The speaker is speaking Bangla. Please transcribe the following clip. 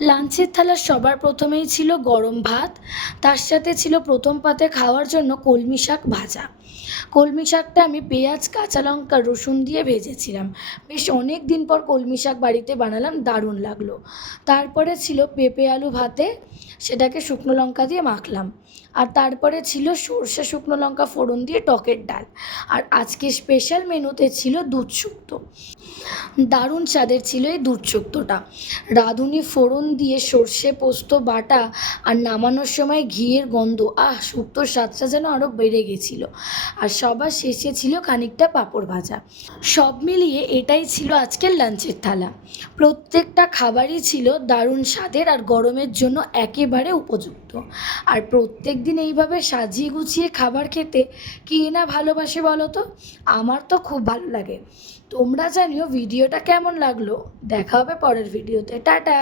লাঞ্চের থালার সবার প্রথমেই ছিল গরম ভাত, তার সাথে ছিল প্রথম পাতে খাওয়ার জন্য কলমি শাক ভাজা। কলমি শাকটা আমি পেঁয়াজ, কাঁচা লঙ্কা, রসুন দিয়ে ভেজেছিলাম। বেশ অনেক দিন পর কলমি শাক বাড়িতে বানালাম, দারুণ লাগলো। তারপরে ছিল পেঁপে আলু ভাতে, সেটাকে শুকনো লঙ্কা দিয়ে মাখলাম। আর তারপরে ছিল সর্ষে শুকনো লঙ্কা ফোড়ন দিয়ে টকের ডাল। আর আজকে স্পেশাল মেনুতে ছিল দুধ শুক্তো। দারুণ স্বাদের ছিল এই দুধ শুক্তোটা। রাঁধুনি ফোড়ন দিয়ে সর্ষে পোস্ত বাটা আর নামানোর সময় ঘিয়ের গন্ধ, শুক্তোর স্বাদটা যেন আরও বেড়ে গেছিলো। আর সবার শেষে ছিল খানিকটা পাঁপড় ভাজা। সব মিলিয়ে এটাই ছিল আজকের লাঞ্চের থালা। প্রত্যেকটা খাবারই ছিল দারুণ স্বাদের আর গরমের জন্য একেবারে উপযুক্ত। আর প্রত্যেক দিন এইভাবে সাজিয়ে গুছিয়ে খাবার খেতে কে না ভালোবাসে বলো তো? আমার তো খুব ভালো লাগে। তোমরা জানিও ভিডিওটা কেমন লাগলো। দেখা হবে পরের ভিডিওতে। টাটা।